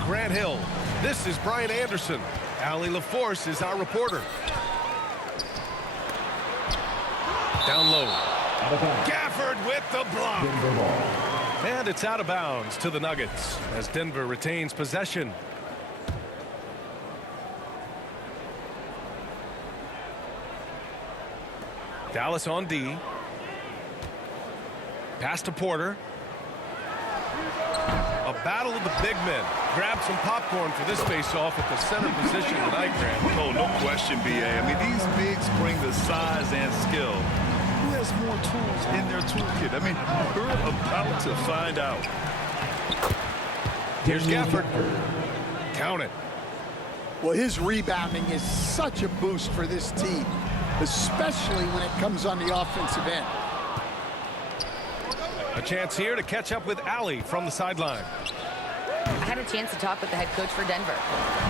Grant Hill. This is Brian Anderson. Allie LaForce is our reporter. Down low. Gafford with the block. And it's out of bounds to the Nuggets as Denver retains possession. Dallas on D. Pass to Porter. A battle of the big men. Grab some popcorn for this face-off at the center position tonight, Grant. Oh, no question, B.A. I mean, these bigs bring the size and skill. Who has more tools in their toolkit? I mean, we're about to find out. Here's Gafford. Count it. Well, his rebounding is such a boost for this team, especially when it comes on the offensive end. A chance here to catch up with Allie from the sideline. I had a chance to talk with the head coach for Denver.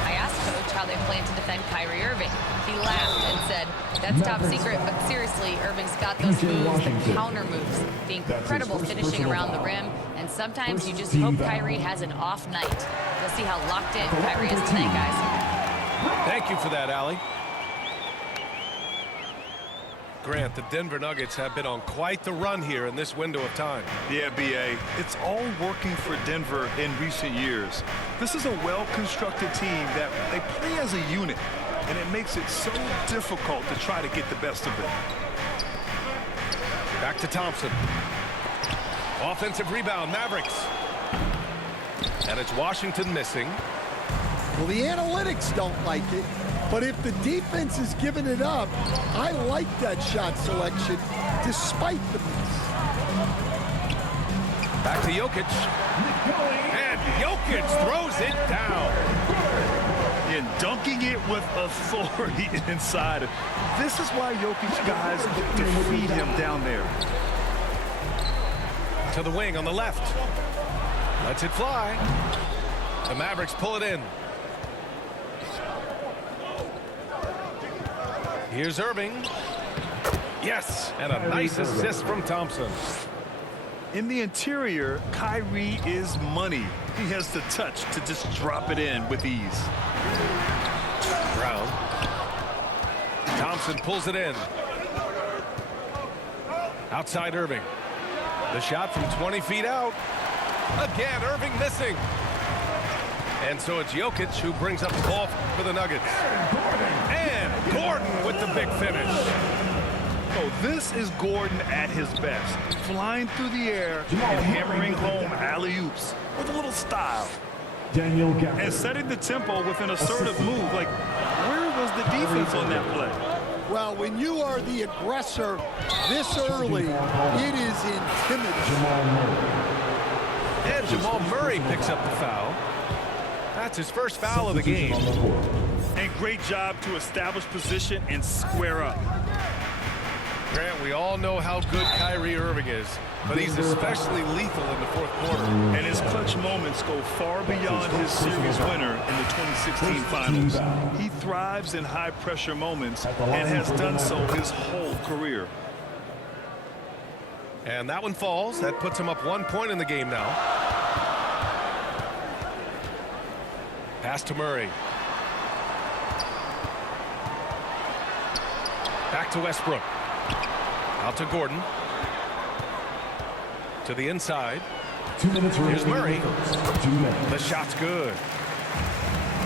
I asked Coach how they plan to defend Kyrie Irving. He laughed and said, "That's top secret, but seriously, Irving's got those moves, the counter moves, the incredible finishing around the rim, and sometimes you just hope Kyrie has an off night." We'll see how locked in Kyrie is tonight, guys. Thank you for that, Allie. Grant, the Denver Nuggets have been on quite the run here in this window of time. Yeah, B.A., it's all working for Denver in recent years. This is a well-constructed team that they play as a unit, and it makes it so difficult to try to get the best of them. Back to Thompson. Offensive rebound, Mavericks. And it's Washington missing. Well, the analytics don't like it, but if the defense is giving it up, I like that shot selection despite the miss. Back to Jokic. And Jokic throws it down. And dunking it with authority inside. This is why Jokic guys look to feed him down there. To the wing on the left. Lets it fly. The Mavericks pull it in. Here's Irving. Yes, and a nice assist from Thompson. In the interior, Kyrie is money. He has the touch to just drop it in with ease. Brown. Thompson pulls it in. Outside Irving. The shot from 20 feet out. Again, Irving missing. And so it's Jokic who brings up the ball for the Nuggets. And Gordon with the big finish. Oh, this is Gordon at his best. Flying through the air and hammering home alley-oops with a little style. And setting the tempo with an assertive move. Like, where was the defense on that play? Well, when you are the aggressor this early, it is intimidating. And Jamal Murray picks up the foul. That's his first foul of the game. And great job to establish position and square up. Grant, we all know how good Kyrie Irving is, but he's especially lethal in the fourth quarter. And his clutch moments go far beyond his series winner in the 2016 finals. He thrives in high-pressure moments and has done so his whole career. And that one falls. That puts him up 1 point in the game now. Pass to Murray. Back to Westbrook. Out to Gordon. To the inside. 2 minutes remaining. Here's Murray. 2 minutes. The shot's good.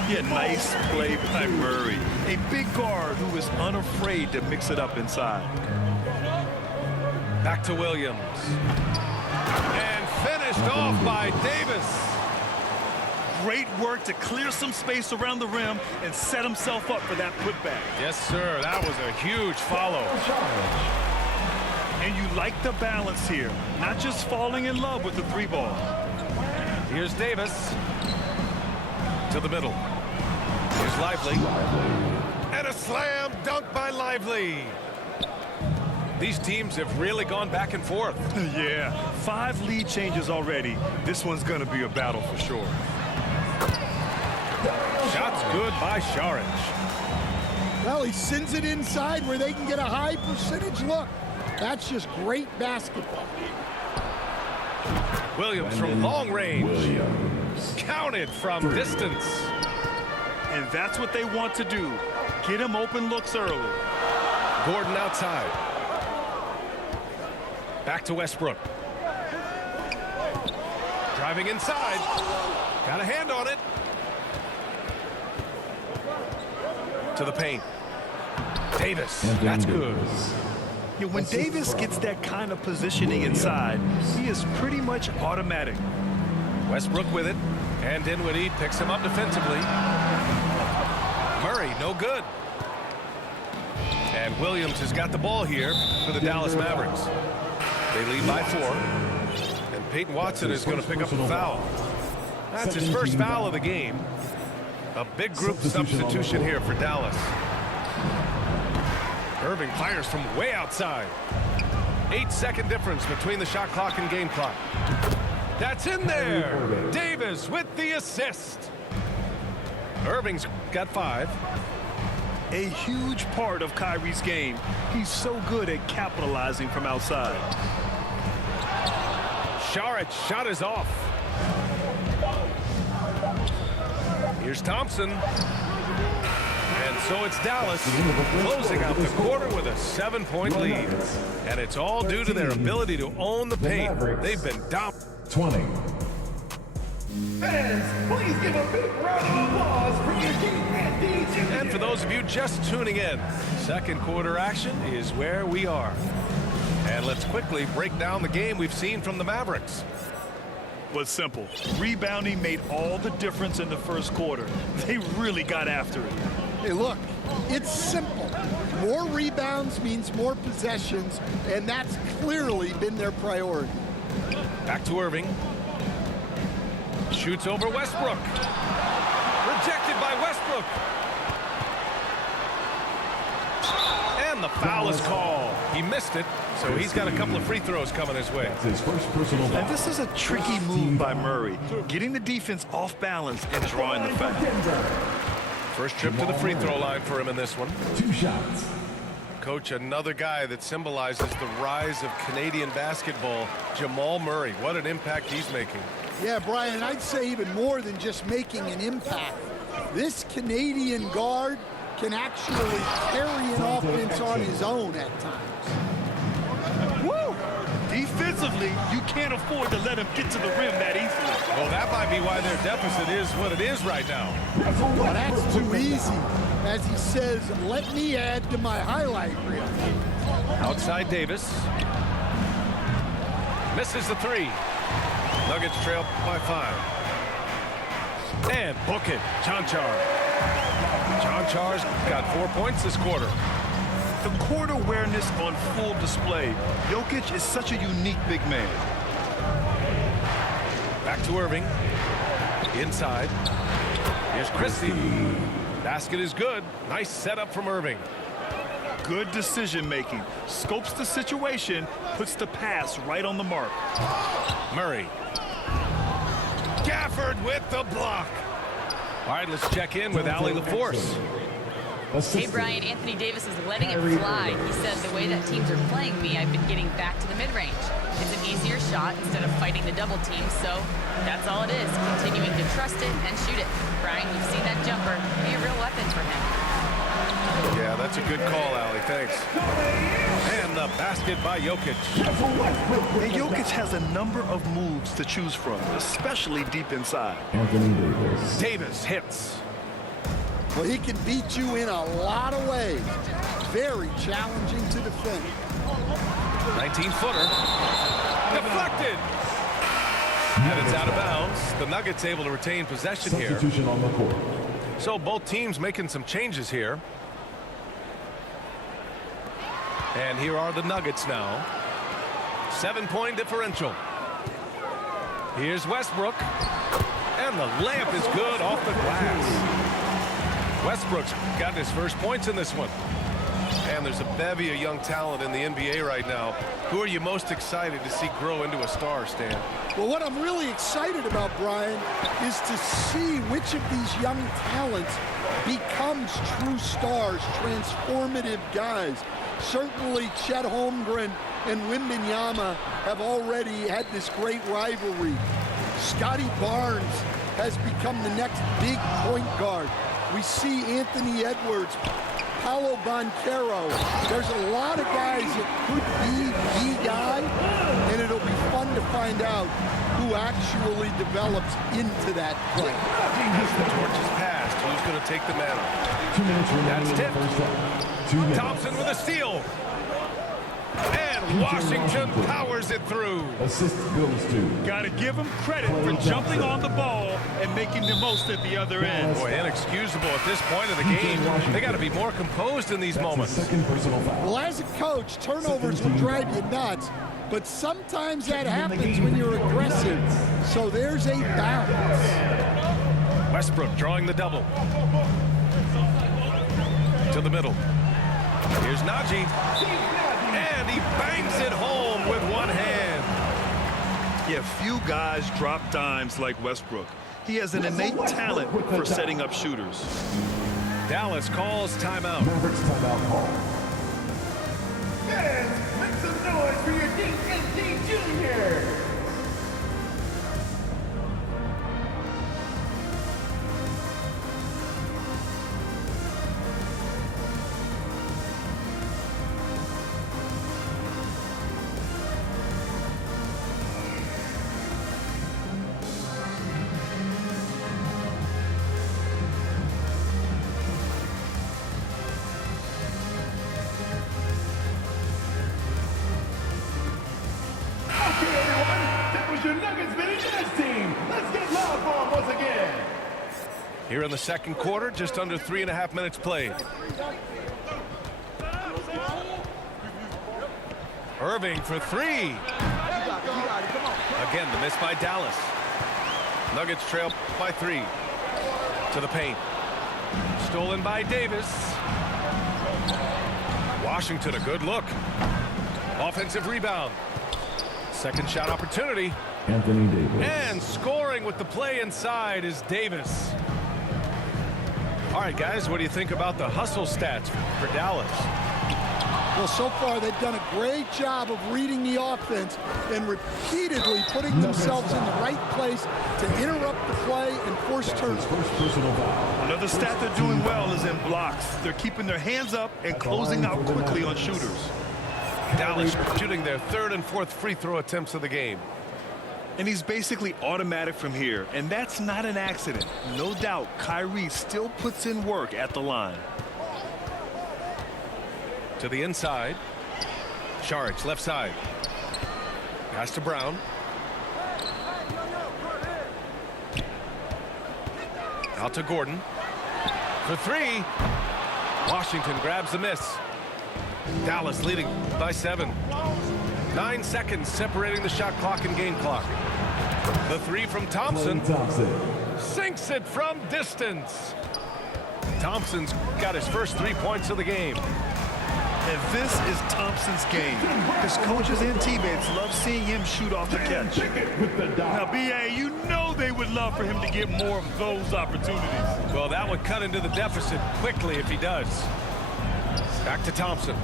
Yeah, nice play by Murray. A big guard who is unafraid to mix it up inside. Back to Williams. And finished off by Davis. Great work to clear some space around the rim and set himself up for that putback. Yes, sir. That was a huge follow. And you like the balance here, not just falling in love with the three ball. Here's Davis. To the middle. Here's Lively. And a slam dunk by Lively. These teams have really gone back and forth. Yeah, 5 lead changes already. This one's going to be a battle for sure. Shots good by Saric. Well, he sends it inside where they can get a high percentage look. That's just great basketball. Williams from long range. Counted from distance. And that's what they want to do. Get him open looks early. Gordon outside. Back to Westbrook. Driving inside. Got a hand on it. To the paint. Davis. That's good. Yeah, when Davis gets that kind of positioning inside, he is pretty much automatic. Westbrook with it. And Dinwiddie picks him up defensively. Murray, no good. And Williams has got the ball here for the Dallas Mavericks. They lead by 4. And Peyton Watson is going to pick up a foul. That's his first foul of the game. A big group substitution here for Dallas. Irving fires from way outside. 8-second difference between the shot clock and game clock. That's in there. Davis with the assist. Irving's got 5. A huge part of Kyrie's game. He's so good at capitalizing from outside. Sharic's shot is off. Here's Thompson. And so it's Dallas closing out the quarter with a 7-point lead. And it's all due to their ability to own the paint. They've been dominant. 20. Fans, please give a big round of applause for Eugene and DJ. And for those of you just tuning in, second quarter action is where we are. And let's quickly break down the game we've seen from the Mavericks. Was simple. Rebounding made all the difference in the first quarter. They really got after it. Hey, look, it's simple. More rebounds means more possessions, and that's clearly been their priority. Back to Irving. Shoots over Westbrook. Rejected by Westbrook. And the foul is called. He missed it, so he's got a couple of free throws coming his way. That's his first personal foul. And this is a tricky move by Murray, getting the defense off balance and drawing the foul. First trip to the free throw line for him in this one. 2 shots. Coach, another guy that symbolizes the rise of Canadian basketball, Jamal Murray. What an impact he's making. Yeah, Brian, I'd say even more than just making an impact. This Canadian guard can actually carry an offense on his own at times. Woo! Defensively, you can't afford to let him get to the rim that easily. Well, that might be why their deficit is what it is right now. Well, that's too easy. As he says, let me add to my highlight reel. Outside Davis. Misses the 3. Nuggets trail by 5. And book it, Cancar. Cancar's got 4 points this quarter. The court awareness on full display. Jokic is such a unique big man. Back to Irving. Inside. Here's Christie. Basket is good. Nice setup from Irving. Good decision making. Scopes the situation, puts the pass right on the mark. Murray. Gafford with the block. All right, let's check in with Allie LaForce. Hey, Brian, Anthony Davis is letting it fly. He said, the way that teams are playing me, I've been getting back to the mid-range. It's an easier shot instead of fighting the double team, so that's all it is, continuing to trust it and shoot it. Brian, you've seen that jumper be a real weapon for him. Yeah, that's a good call, Allie. Thanks. And the basket by Jokic. And Jokic has a number of moves to choose from, especially deep inside. Anthony Davis. Davis hits. Well, he can beat you in a lot of ways. Very challenging to defend. 19-footer. Deflected. And it's out of bounds. The Nuggets able to retain possession here. Substitution on the court. So both teams making some changes here. And here are the Nuggets now. 7-point differential. Here's Westbrook. And the layup is good off the glass. Westbrook's got his first points in this one. And there's a bevy of young talent in the NBA right now. Who are you most excited to see grow into a star, Stan? Well, what I'm really excited about, Brian, is to see which of these young talents becomes true stars, transformative guys. Certainly Chet Holmgren and Wembanyama have already had this great rivalry. Scotty Barnes has become the next big point guard. We see Anthony Edwards, Paolo Banchero. There's a lot of guys that could be the guy, and it'll be fun to find out who actually develops into that play. As the torch is passed, who's going to take the mantle? 2 minutes remaining That's in the tipped. first round. 2 minutes. Thompson with a steal. And Washington powers it through. Assist goes to Got to give him credit for jumping on the ball and making the most at the other end. Boy, inexcusable at this point of the game. They got to be more composed in these That's moments. his second personal foul. Well, as a coach, turnovers will drive you nuts, but sometimes that happens when you're aggressive. So there's a balance. Westbrook drawing the double. To the middle. Here's Najee. And he bangs it home with one hand. Yeah, few guys drop dimes like Westbrook. He has an innate talent for setting up shooters. Dallas calls timeout. Mavericks timeout call. Fans, make some noise for your D&D Jr. Okay, everyone, that was your Nuggets Vintage Nets team. Let's get loud for them once again. Here in the second quarter, just under 3.5 minutes played. Irving for three. Again, the miss by Dallas. Nuggets trail by 3. To the paint. Stolen by Davis. Washington, a good look. Offensive rebound. Second shot opportunity. Anthony Davis. And scoring with the play inside is Davis. All right, guys, what do you think about the hustle stats for Dallas? Well, so far they've done a great job of reading the offense and repeatedly putting themselves in the right place to interrupt the play and force turnovers. First personal foul. Another stat they're doing well is in blocks. They're keeping their hands up and closing out quickly on shooters. Dallas shooting their 3rd and 4th free throw attempts of the game. And he's basically automatic from here, and that's not an accident. No doubt, Kyrie still puts in work at the line. To the inside. Saric, left side. Pass to Brown. Out to Gordon. For 3. Washington grabs the miss. Dallas leading by 7. 9 seconds separating the shot clock and game clock. The 3 from Thompson. Thompson. Sinks it from distance. Thompson's got his first 3 points of the game. And this is Thompson's game. His coaches and teammates love seeing him shoot off the catch. Now, B.A., you know they would love for him to get more of those opportunities. Well, that would cut into the deficit quickly if he does. Back to Thompson.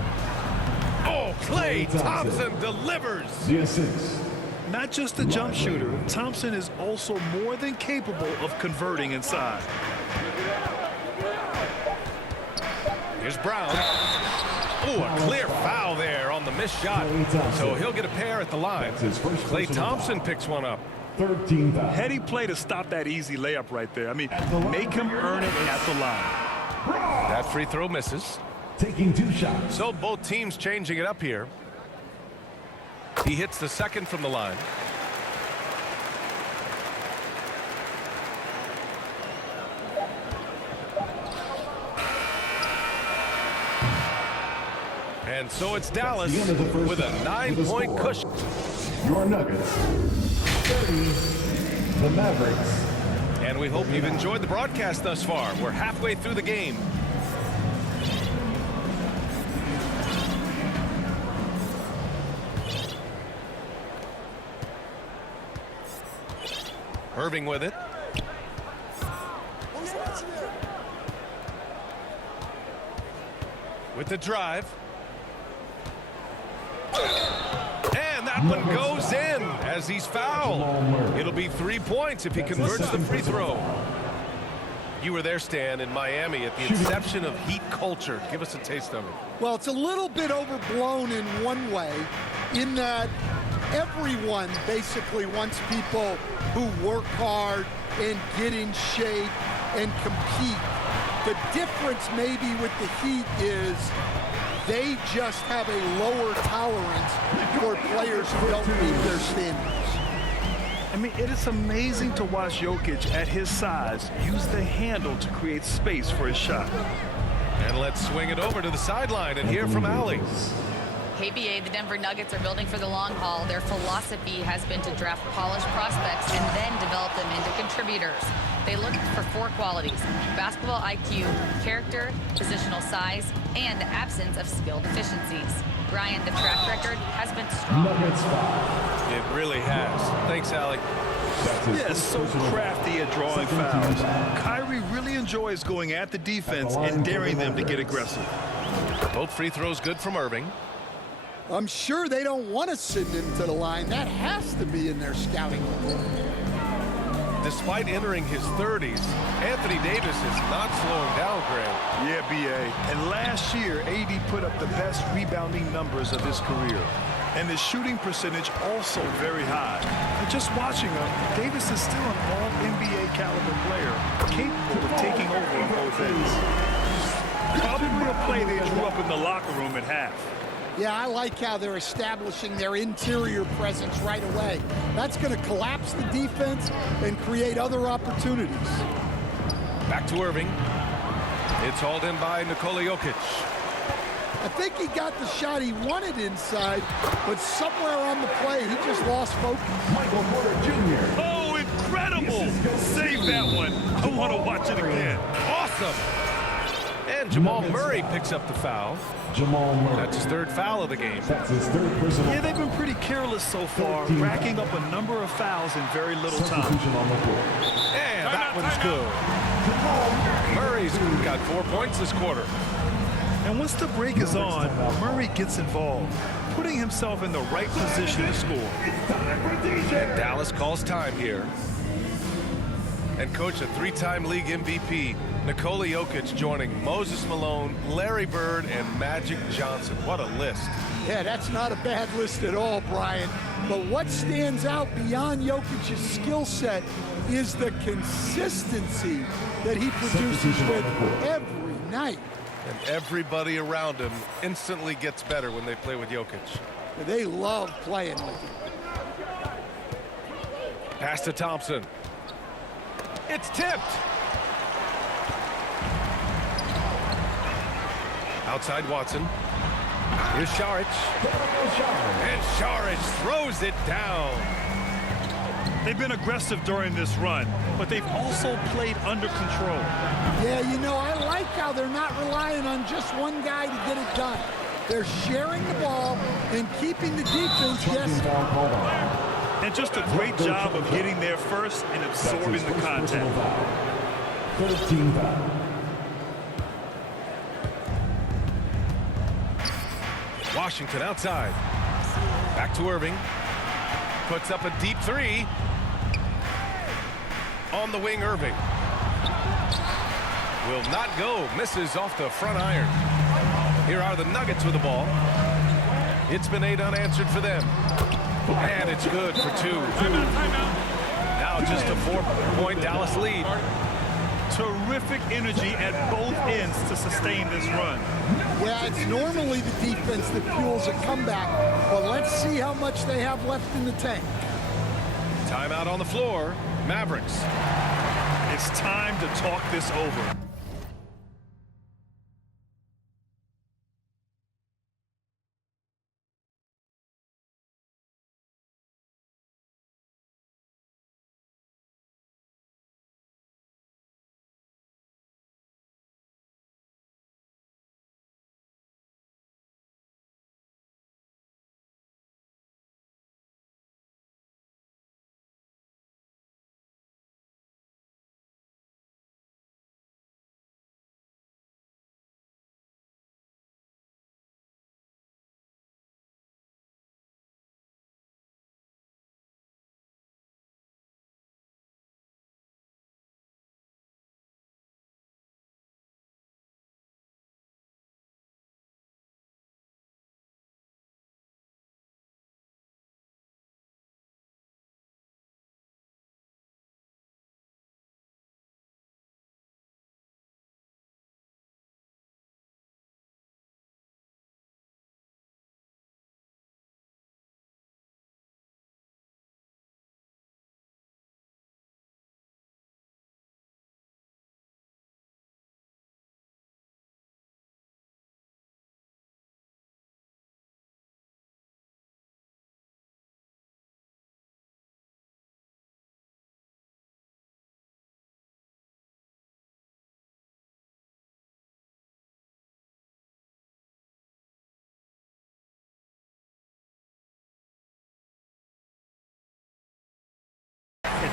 Oh, Klay Thompson delivers. The assist. Not just a jump shooter, Thompson is also more than capable of converting inside. Here's Brown. Oh, a clear foul there on the missed shot. So he'll get a pair at the line. Klay Thompson picks one up. 13 foul. Heady play to stop that easy layup right there. I mean, make him earn it at the line. That free throw misses. Taking 2 shots. So both teams changing it up here. He hits the second from the line. And so it's Dallas with a 9-point cushion. Your Nuggets. 30. The Mavericks. And we hope you've enjoyed the broadcast thus far. We're halfway through the game. Irving with it. With the drive. And that and goes in as he's fouled. It'll be 3 points if he converts the free throw. You were there, Stan, in Miami at the inception of Heat culture. Give us a taste of it. Well, it's a little bit overblown in one way, in that everyone basically wants people who work hard and get in shape and compete. The difference maybe with the Heat is they just have a lower tolerance for players who don't meet their standards. I mean, it is amazing to watch Jokic at his size use the handle to create space for his shot. And let's swing it over to the sideline and hear from Allie. Hey, BA, the Denver Nuggets are building for the long haul. Their philosophy has been to draft polished prospects and then develop them into contributors. They look for 4 qualities: basketball IQ, character, positional size, and the absence of skill deficiencies. Brian, the track record has been strong. It really has. Thanks, Allie. Yes, so crafty at drawing fouls. Kyrie really enjoys going at the defense and daring them to get aggressive. Both free throws good from Irving. I'm sure they don't want to send him to the line. That has to be in their scouting report. Despite entering his 30s, Anthony Davis is not slowing down, Graham. Yeah, BA. And last year, AD put up the best rebounding numbers of his career. And his shooting percentage also very high. And just watching him, Davis is still an all-NBA caliber player, capable of taking over on both ends. Probably a play they drew up in the locker room at half. Yeah, I like how they're establishing their interior presence right away. That's going to collapse the defense and create other opportunities. Back to Irving. It's hauled in by Nikola Jokic. I think he got the shot he wanted inside, but somewhere on the play, he just lost focus. Michael Porter Jr. Oh, incredible! Save that one. I want to watch it again. Awesome! And Jamal Murray picks up the foul. Jamal Murray. That's his 3rd foul of the game. That's his 3rd personal. Yeah, they've been pretty careless so far, racking up a number of fouls in very little time. Substitution on the court. And that one's good. Murray's got 4 points this quarter. And once the break is on, Murray gets involved, putting himself in the right position to score. And Dallas calls time here. And coach, a 3-time league MVP, Nikola Jokic joining Moses Malone, Larry Bird, and Magic Johnson. What a list. Yeah, that's not a bad list at all, Brian. But what stands out beyond Jokic's skill set is the consistency that he produces with every night. And everybody around him instantly gets better when they play with Jokic. They love playing with him. Pass to Thompson. It's tipped. Outside Watson. Here's Šarić. And Šarić throws it down. They've been aggressive during this run, but they've also played under control. Yeah, you know, I like how they're not relying on just one guy to get it done. They're sharing the ball and keeping the defense guessing. And just a great job of getting there first and absorbing the contact. 13 foul. Washington outside. Back to Irving. Puts up a deep 3. On the wing, Irving. Will not go. Misses off the front iron. Here are the Nuggets with the ball. It's been 8 unanswered for them. And it's good for 2. Now just a 4-point Dallas lead. Terrific energy at both ends to sustain this run. Yeah, it's normally the defense that fuels a comeback, but let's see how much they have left in the tank. Timeout on the floor. Mavericks. It's time to talk this over.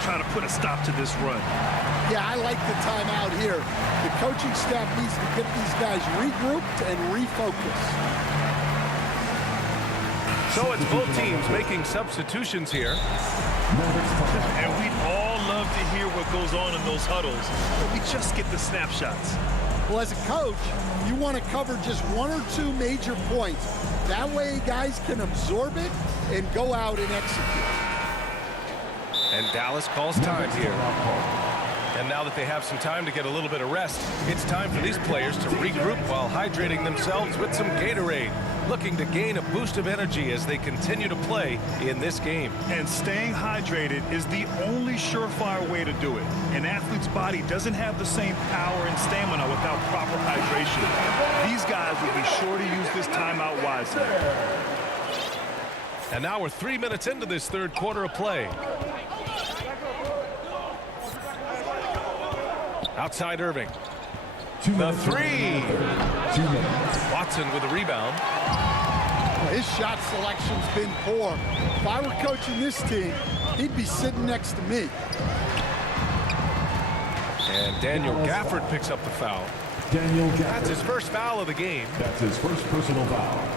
trying to put a stop to this run. Yeah, I like the timeout here. The coaching staff needs to get these guys regrouped and refocused. So it's both teams making substitutions here. And we'd all love to hear what goes on in those huddles, but we just get the snapshots. Well, as a coach, you want to cover just one or two major points. That way guys can absorb it and go out and execute. And Dallas calls time here. And now that they have some time to get a little bit of rest, it's time for these players to regroup while hydrating themselves with some Gatorade, looking to gain a boost of energy as they continue to play in this game. And staying hydrated is the only surefire way to do it. An athlete's body doesn't have the same power and stamina without proper hydration. These guys will be sure to use this timeout wisely. And now we're 3 minutes into this third quarter of play. Outside Irving. The three. Watson with a rebound. His shot selection's been poor. If I were coaching this team, he'd be sitting next to me. And Daniel Gafford picks up the foul. Daniel Gafford. That's his first foul of the game. That's his first personal foul.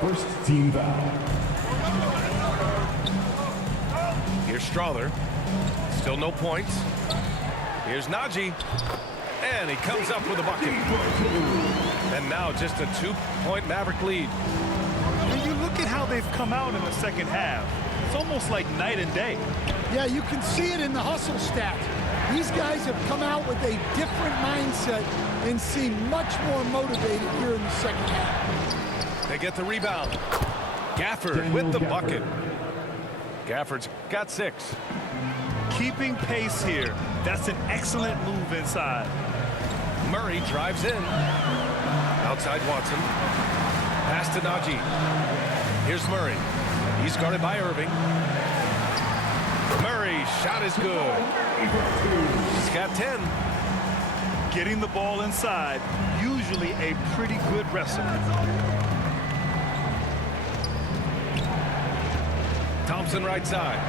First team foul. Here's Strother. Still no points. Here's Najee. And he comes up with a bucket. And now just a 2-point Maverick lead. When you look at how they've come out in the second half, it's almost like night and day. Yeah, you can see it in the hustle stats. These guys have come out with a different mindset and seem much more motivated here in the second half. They get the rebound. Gafford with the bucket. Gafford's got 6. Keeping pace here. That's an excellent move inside. Murray drives in. Outside Watson. Pass to Najee. Here's Murray. He's guarded by Irving. Murray's shot is good. He's got 10. Getting the ball inside, usually a pretty good recipe. Thompson right side.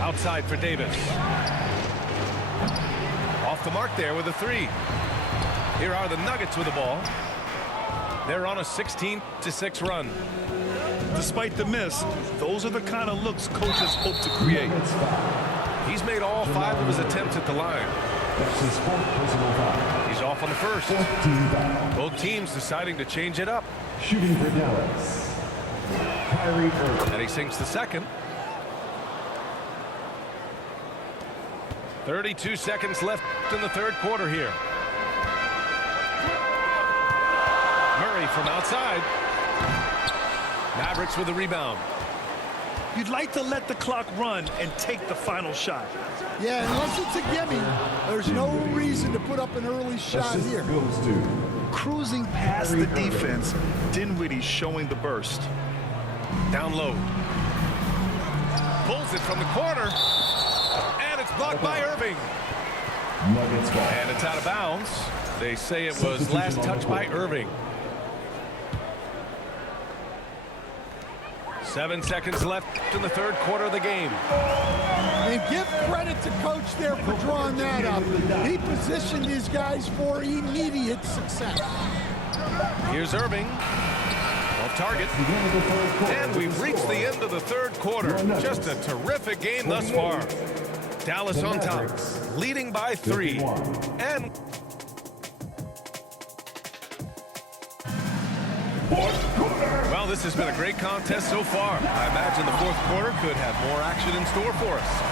Outside for Davis. Off the mark there with a 3. Here are the Nuggets with the ball. They're on a 16-6 run. Despite the miss, those are the kind of looks coaches hope to create. He's made all 5 of his attempts at the line. That's his fourth personal foul. He's off on the first. Fourth team foul. Both teams deciding to change it up. Shooting for Dallas. Kyrie Irving. And he sinks the second. 32 seconds left in the third quarter here. Murray from outside. Mavericks with the rebound. You'd like to let the clock run and take the final shot. Yeah, unless it's a gimme, there's no reason to put up an early shot Assist here. goes to Cruising past the defense, Dinwiddie showing the burst. Down low. Pulls it from the corner. And it's blocked by Irving. Nuggets ball. And it's out of bounds. They say it was last touched by Irving. 7 seconds left in the third quarter of the game. And give credit to Coach there for drawing that up. He positioned his guys for immediate success. Here's Irving. Off target. And we've reached the end of the third quarter. Just a terrific game thus far. Dallas on top, leading by 3. And well, this has been a great contest so far. I imagine the fourth quarter could have more action in store for us.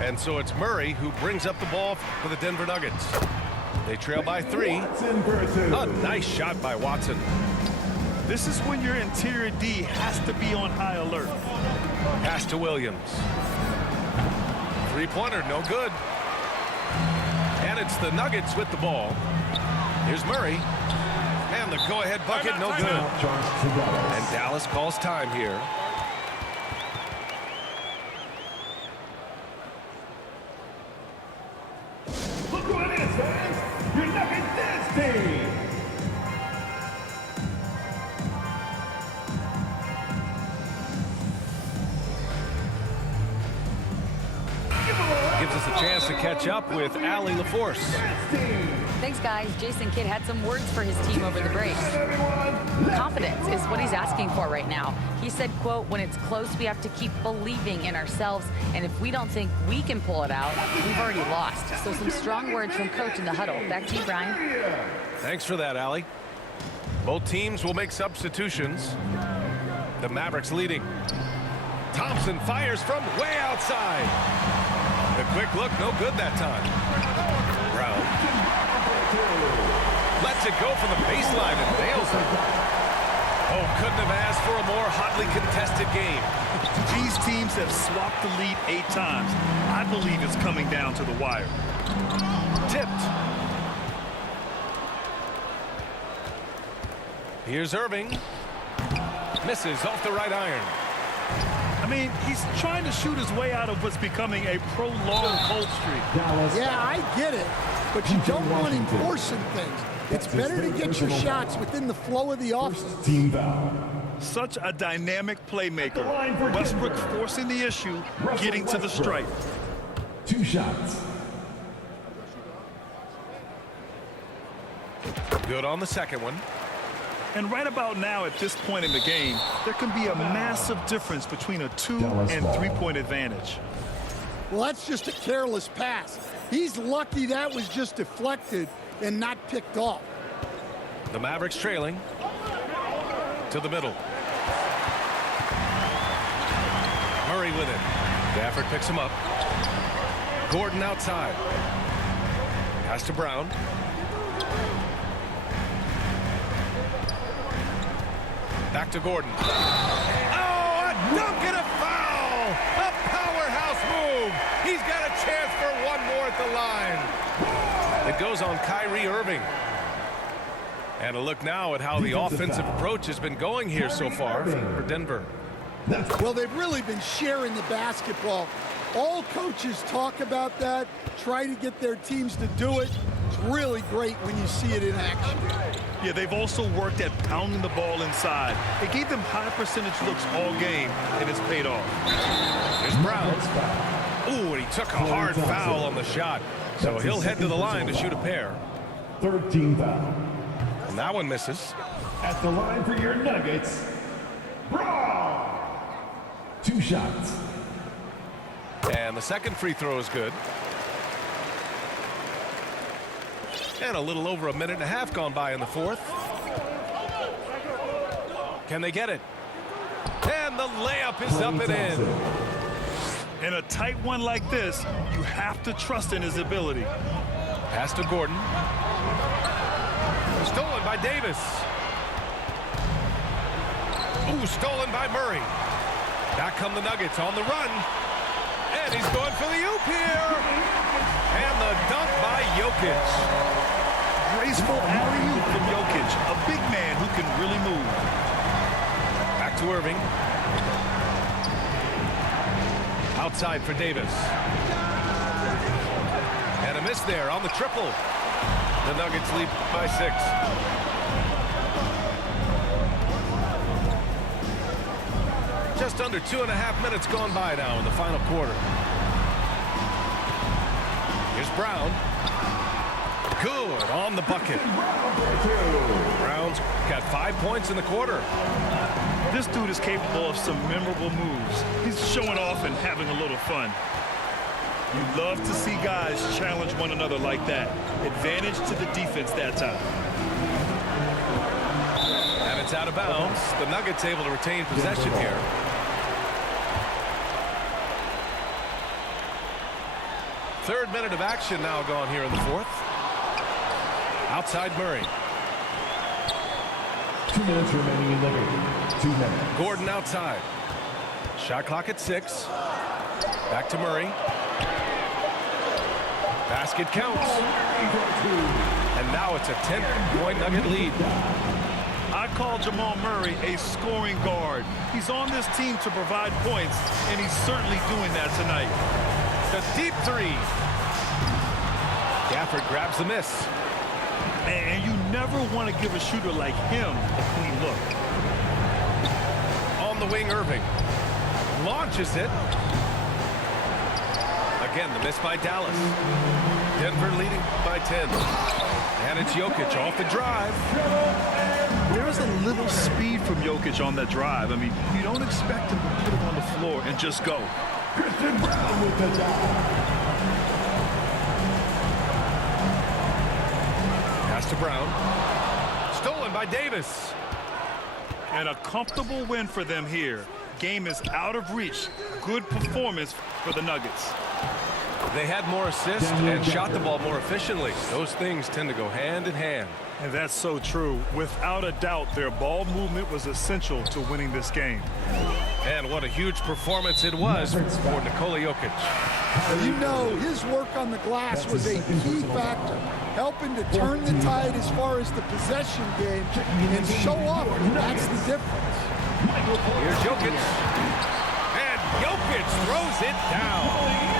And so it's Murray who brings up the ball for the Denver Nuggets. They trail by 3. A nice shot by Watson. This is when your interior D has to be on high alert. Pass to Williams. 3-pointer, no good. And it's the Nuggets with the ball. Here's Murray. And the go-ahead bucket, no good. And Dallas calls time here. Look what it is, fans. Your Nuggets chance to catch up with Allie LaForce. Thanks, guys. Jason Kidd had some words for his team over the break. Confidence is what he's asking for right now. He said, quote, when it's close, we have to keep believing in ourselves. And if we don't think we can pull it out, we've already lost. So some strong words from coach in the huddle. Back to you, Brian. Thanks for that, Allie. Both teams will make substitutions. The Mavericks leading. Thompson fires from way outside. The quick look, no good that time. Brown lets it go from the baseline and nails it. Oh, couldn't have asked for a more hotly contested game. These teams have swapped the lead 8 times. I believe it's coming down to the wire. Tipped. Here's Irving. Misses off the right iron. I mean, he's trying to shoot his way out of what's becoming a prolonged cold streak. Yeah, I get it, but you don't want him forcing things. It's better to get your shots within the flow of the offense. Team foul. Such a dynamic playmaker. Westbrook forcing the issue, getting to the stripe. 2 shots. Good on the second one. And right about now, at this point in the game, there can be a massive difference between a 2- and 3-point advantage. Well, that's just a careless pass. He's lucky that was just deflected and not picked off. The Mavericks trailing. To the middle. Murray with it. Gafford picks him up. Gordon outside. Pass to Brown. Back to Gordon. Oh, a dunk and a foul! A powerhouse move! He's got a chance for one more at the line. It goes on Kyrie Irving. And a look now at how the offensive approach has been going here so far for Denver. Well, they've really been sharing the basketball. All coaches talk about that, try to get their teams to do it. It's really great when you see it in action. Yeah, they've also worked at pounding the ball inside. It gave them high percentage looks all game, and it's paid off. Here's Brown. Ooh, and he took a hard foul on the shot. So he'll head to the line to shoot a pair. 3rd team foul. And that one misses. At the line for your Nuggets, Brown. 2 shots. And the second free throw is good. And a little over a minute and a half gone by in the fourth. Can they get it? And the layup is up and in. In a tight one like this, you have to trust in his ability. Pass to Gordon. Stolen by Davis. Ooh, stolen by Murray. Back come the Nuggets on the run. And he's going for the oop here. And the dunk by Jokic. Graceful alley-oop from Jokic, a big man who can really move. Back to Irving. Outside for Davis. And a miss there on the triple. The Nuggets lead by 6. Just under 2.5 minutes gone by now in the final quarter. Here's Brown. Good on the bucket. Brown's got 5 points in the quarter. This dude is capable of some memorable moves. He's showing off and having a little fun. You love to see guys challenge one another like that. Advantage to the defense that time. And it's out of bounds. The Nuggets able to retain possession here. Third minute of action now gone here in the fourth. Outside Murray. 2 minutes remaining in the game. 2 minutes. Gordon outside. Shot clock at 6. Back to Murray. Basket counts. And now it's a 10-point Nugget lead. I call Jamal Murray a scoring guard. He's on this team to provide points, and he's certainly doing that tonight. The deep three. Gafford grabs the miss. And you never want to give a shooter like him a clean look. On the wing, Irving launches it. Again, the miss by Dallas. Denver leading by 10. And it's Jokic off the drive. There is a little speed from Jokic on that drive. I mean, you don't expect him to put it on the floor and just go. Christian Brown with the dive. Pass to Brown. Stolen by Davis. And a comfortable win for them here. Game is out of reach. Good performance for the Nuggets. They had more assists and shot the ball more efficiently. Those things tend to go hand in hand. And that's so true. Without a doubt, their ball movement was essential to winning this game. And what a huge performance it was for Nikola Jokic. You know, his work on the glass was a key factor, helping to turn the tide as far as the possession game and show off that that's the difference. Here's Jokic. And Jokic throws it down.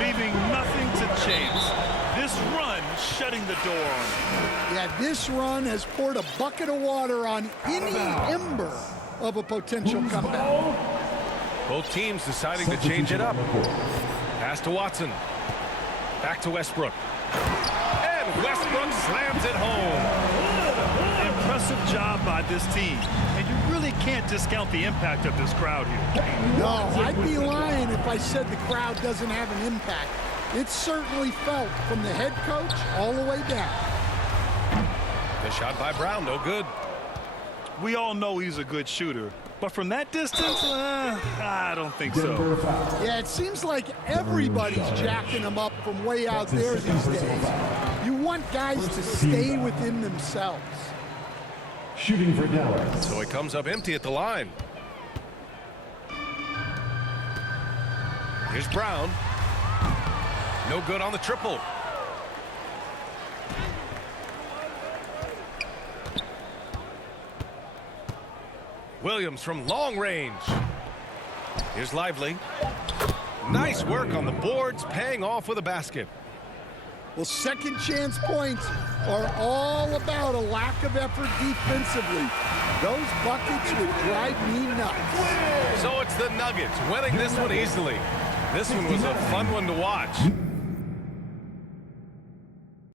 Leaving nothing to chance. This run shutting the door on him. Yeah, this run has poured a bucket of water on any ember of a potential comeback. Both teams deciding to change it up. Pass to Watson. Back to Westbrook. And Westbrook slams it home. Impressive job by this team. And you really can't discount the impact of this crowd here. No, I'd be lying if I said the crowd doesn't have an impact. It's certainly felt from the head coach all the way down. The shot by Brown, no good. We all know he's a good shooter. But from that distance, I don't think so. Yeah, it seems like everybody's jacking him up from way out there these days. You want guys to stay within themselves. Shooting for Dallas. So he comes up empty at the line. Here's Brown. No good on the triple. Williams from long range. Here's Lively. Nice work on the boards, paying off with a basket. Well, second chance points are all about a lack of effort defensively. Those buckets would drive me nuts. So it's the Nuggets winning this one easily. This one was a fun one to watch.